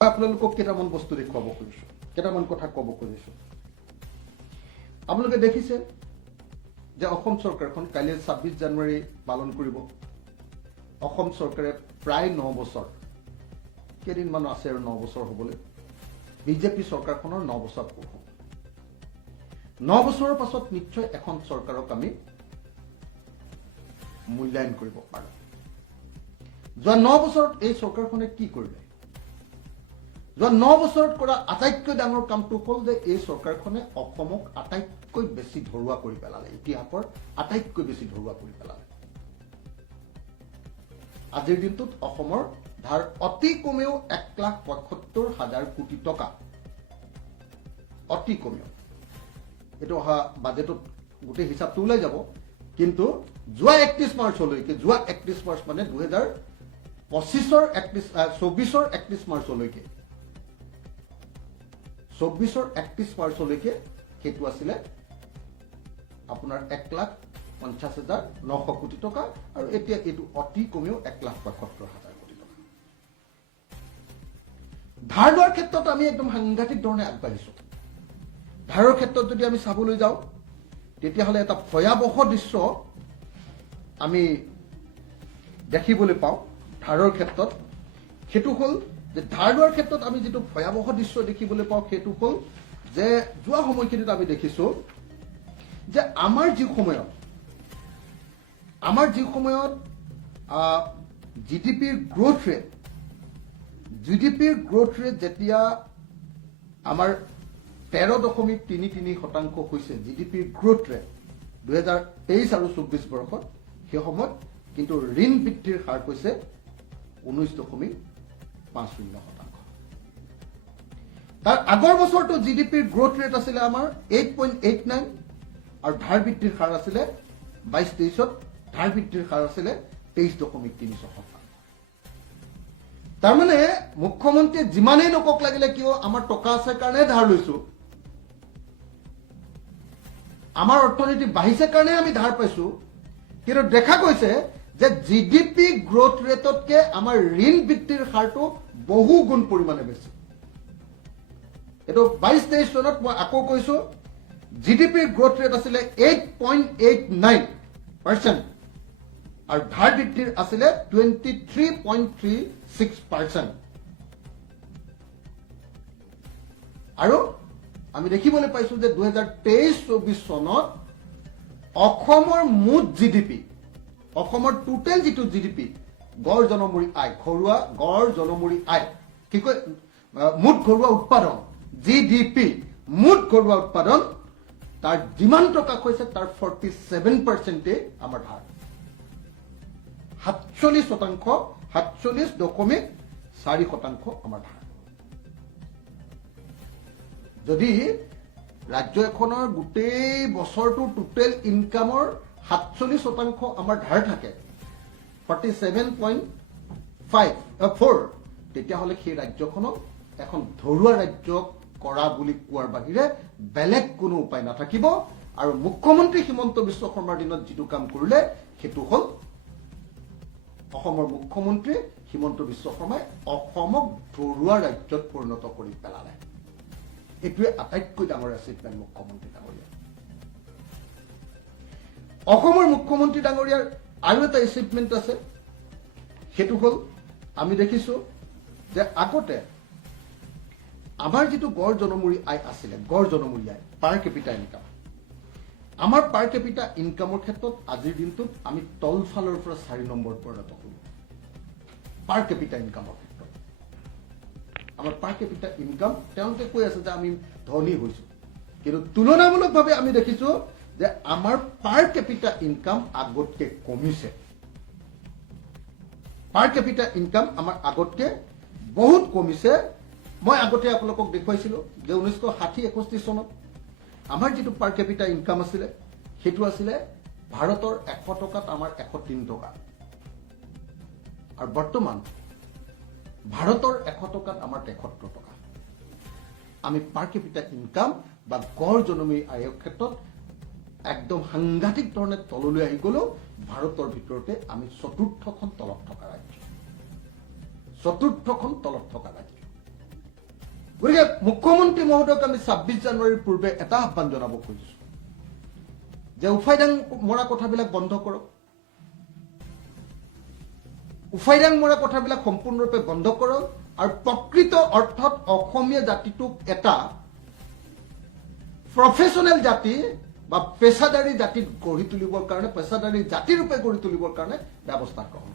আপোনালোকক কেইটামান বস্তু দেখুৱাব খুজিছোঁ, কেইটামান কথা ক'ব খুজিছোঁ। আপোনালোকে দেখিছে যে অসম চৰকাৰখন কাইলৈ 26 জানুৱাৰী পালন কৰিব। অসম চৰকাৰে প্ৰায় 9 বছৰ, কেইদিনমান আছে আৰু 9 বছৰ হ'বলৈ। বিজেপি চৰকাৰখনৰ 9 বছৰ পূৰ হ'ব। 9 বছৰৰ পাছত নিশ্চয় এখন চৰকাৰক আমি মূল্যায়ন কৰিব পাৰোঁ। যোৱা 9 বছৰত এই চৰকাৰখনে কি কৰিলে? যোৱা 9 বছৰত কৰা আটাইতকৈ ডাঙৰ কামটো হ'ল যে এই চৰকাৰখনে অসমক আটাইতকৈ বেছি ধৰুৱা কৰি পেলালে, ইতিহাসৰ আটাইতকৈ বেছি ধৰুৱা কৰি পেলালে। আজিৰ দিনটোত অসমৰ ধাৰ অতি কমেও 1,75,000 কোটি টকা, অতি কমেও। এইটো অহা বাজেটত গোটেই হিচাপটো ওলাই যাব, কিন্তু যোৱা 31 মাৰ্চলৈকে, যোৱা 31 মাৰ্চ মানে 2024ৰ 31 মাৰ্চলৈকে, 24ৰ 31 মাৰ্চলৈকে সেইটো আছিলে আপোনাৰ 1,50,900 কোটি টকা, আৰু এতিয়া এইটো অতি কমেও 1,75,000 কোটি টকা। ধাৰ লোৱাৰ ক্ষেত্ৰত আমি একদম সাংঘাতিক ধৰণে আগবাঢ়িছো। ধাৰৰ ক্ষেত্ৰত যদি আমি চাবলৈ যাওঁ, তেতিয়াহ'লে এটা ভয়াৱহ দৃশ্য আমি দেখিবলৈ পাওঁ ধাৰৰ ক্ষেত্ৰত। সেইটো হ'ল যে ধাৰ লোৱাৰ ক্ষেত্ৰত আমি যিটো ভয়াৱহ দৃশ্য দেখিবলৈ পাওঁ, সেইটো হ'ল যে যোৱা সময়খিনিত আমি দেখিছোঁ যে আমাৰ যি সময়ত জিডিপিৰ গ্ৰোথ ৰেট যেতিয়া আমাৰ 13.33% হৈছে জিডিপিৰ গ্ৰোথ ৰেট 2023 আৰু 24 বৰ্ষত, সেই সময়ত কিন্তু ঋণ বৃদ্ধিৰ হাৰ হৈছে 19.50%। তাৰ আগৰ বছৰটো জিডিপিৰ গ্ৰোথ ৰেট আছিলে আমাৰ 8.89, আৰু ধাৰ বৃদ্ধিৰ হাৰ আছিলে 22-23ত ধাৰ বৃদ্ধিৰ হাৰ আছিলে 23.3%। তাৰমানে মুখ্যমন্ত্ৰীয়ে যিমানেই নকক লাগিলে কিয়, আমাৰ টকা আছে কাৰণে ধাৰ লৈছো, আমাৰ অৰ্থনীতি বাঢ়িছে কাৰণে আমি ধাৰ পাইছো, কিন্তু দেখা গৈছে যে জিডিপি গ্ৰোথ ৰেটতকে আমাৰ ঋণ বৃদ্ধিৰ হাৰটো বহু গুণ পৰিমাণে বেছি। এইটো 22-23 চনত মই আকৌ কৈছো, জিডিপিৰ গ্ৰোথ ৰেট আছিলে 8.89%, আৰু ধাৰ বৃদ্ধিৰ আছিলে 23.36%। আৰু আমি দেখিবলৈ পাইছো যে 2023-24 চনত অসমৰ মুঠ জিডিপি, অসমৰ টোটেল যিটো জিডিপি, গড় জনমূৰি আয়, ঘৰুৱা গড় জনমূৰি আয়, কি কয়, মুঠ ঘৰুৱা উৎপাদন, জিডিপি, মুঠ ঘৰুৱা উৎপাদন, তাৰ যিমান টকা হৈছে তাৰ 47% আমাৰ ধাৰ। 47.4% আমাৰ ধাৰ। যদি ৰাজ্য এখনৰ গোটেই বছৰটোৰ টোটেল ইনকামৰ 47% আমাৰ ধাৰ থাকে, 47.4, তেতিয়াহ'লে সেই ৰাজ্যখনক এখন ধৰুৱা ৰাজ্য কৰা বুলি কোৱাৰ বাহিৰে বেলেগ কোনো উপায় নাথাকিব। আৰু মুখ্যমন্ত্ৰী হিমন্ত বিশ্ব শৰ্মাৰ দিনত যিটো কাম কৰিলে, সেইটো হ'ল অসমৰ মুখ্যমন্ত্ৰী হিমন্ত বিশ্ব শৰ্মাই অসমক ধৰুৱা ৰাজ্যত পৰিণত কৰি পেলালে। এইটোৱে আটাইতকৈ ডাঙৰ এচিভমেণ্ট মুখ্যমন্ত্ৰী ডাঙৰীয়া। অসমৰ মুখ্যমন্ত্ৰী ডাঙৰীয়াৰ আৰু এটা এচিভমেণ্ট আছে, সেইটো হ'ল আমি দেখিছো যে আগতে আমাৰ যিটো গড় জনমূৰি আয় আছিলে, গড় জনমূৰি আয়, পাৰ কেপিটা ইনকাম, আমাৰ পাৰ কেপিটা ইনকামৰ ক্ষেত্ৰত আজিৰ দিনটোত আমি তলফালৰ পৰা 4 নম্বৰত পৰিণত হ'লো। পাৰ কেপিটা ইনকামৰ ক্ষেত্ৰত আমাৰ পাৰ কেপিটা ইনকাম, তেওঁলোকে কৈ আছে যে আমি ধনী হৈছো, কিন্তু তুলনামূলকভাৱে আমি দেখিছো যে আমাৰ পাৰ কেপিটা ইনকাম আগতকে কমিছে। পাৰ কেপিটা ইনকাম আমাৰ আগতকে বহুত কমিছে। মই আগতে আপোনালোকক দেখুৱাইছিলো যে 1960-61 চনত আমাৰ যিটো পাৰ কেপিটা ইনকাম আছিলে, সেইটো আছিলে ভাৰতৰ 100 টকাত আমাৰ 103 টকা, আৰু বৰ্তমান ভাৰতৰ 100 টকাত আমাৰ 73 টকা। আমি পাৰ কেপিটা ইনকাম বা গড় জনমূৰি আয়ৰ ক্ষেত্ৰত একদম সাংঘাতিক ধৰণে তললৈ আহি গ'লো। ভাৰতৰ ভিতৰতে আমি 4ৰ্থখন তলত থকা ৰাজ্য, 4ৰ্থখন তলত থকা ৰাজ্য। গতিকে মুখ্যমন্ত্ৰী মহোদয়ক আমি 26 জানুৱাৰীৰ পূৰ্বে এটা আহ্বান জনাব খুজিছো যে উফাইদাং মৰা কথাবিলাক বন্ধ কৰক। উফাইদাং মৰা কথাবিলাক সম্পূৰ্ণৰূপে বন্ধ কৰক আৰু প্ৰকৃত অৰ্থত অসমীয়া জাতিটোক এটা প্ৰফেচনেল জাতি বা পেছাদাৰী জাতিত গঢ়ি তুলিবৰ কাৰণে, পেছাদাৰী জাতিৰূপে গঢ়ি তুলিবৰ কাৰণে ব্যৱস্থা কৰক।